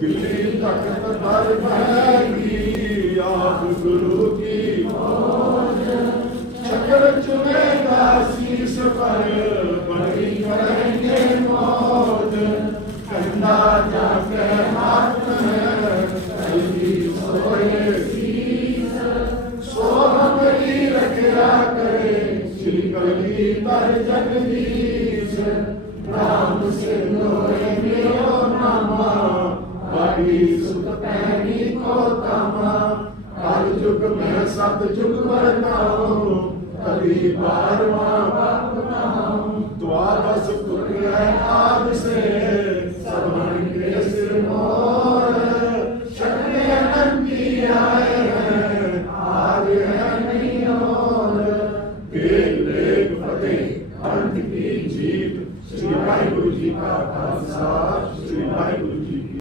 ਦਿੱਲੀ ਤਖਤ ਪਰ ਬੈਠੀ ਆਪ ਗੁਰੂ ਕੀ ਮੌਜ। ਚੱਕਰ ਚੁਵੇਗਾ ਸੀਸ ਪਰ ਬੜੀ ਕरेंगे मौज। कंधा जाके हाथ में कली सोए सो हमारी रखा करे श्री कली पर जगदीश। राम सिंह मेरो नामा बाड़ी सुख पैनी को तमा। कल युग में सत युग बरताओ कभी बारवा बाप नाम। द्वादश पुत्र है आद से सवन के सिर मोर। शक्ति अनंती आए हैं आज है नहीं और। वेद लेख फतेह अंत की जीत श्री वाहिगुरु जी का खालसा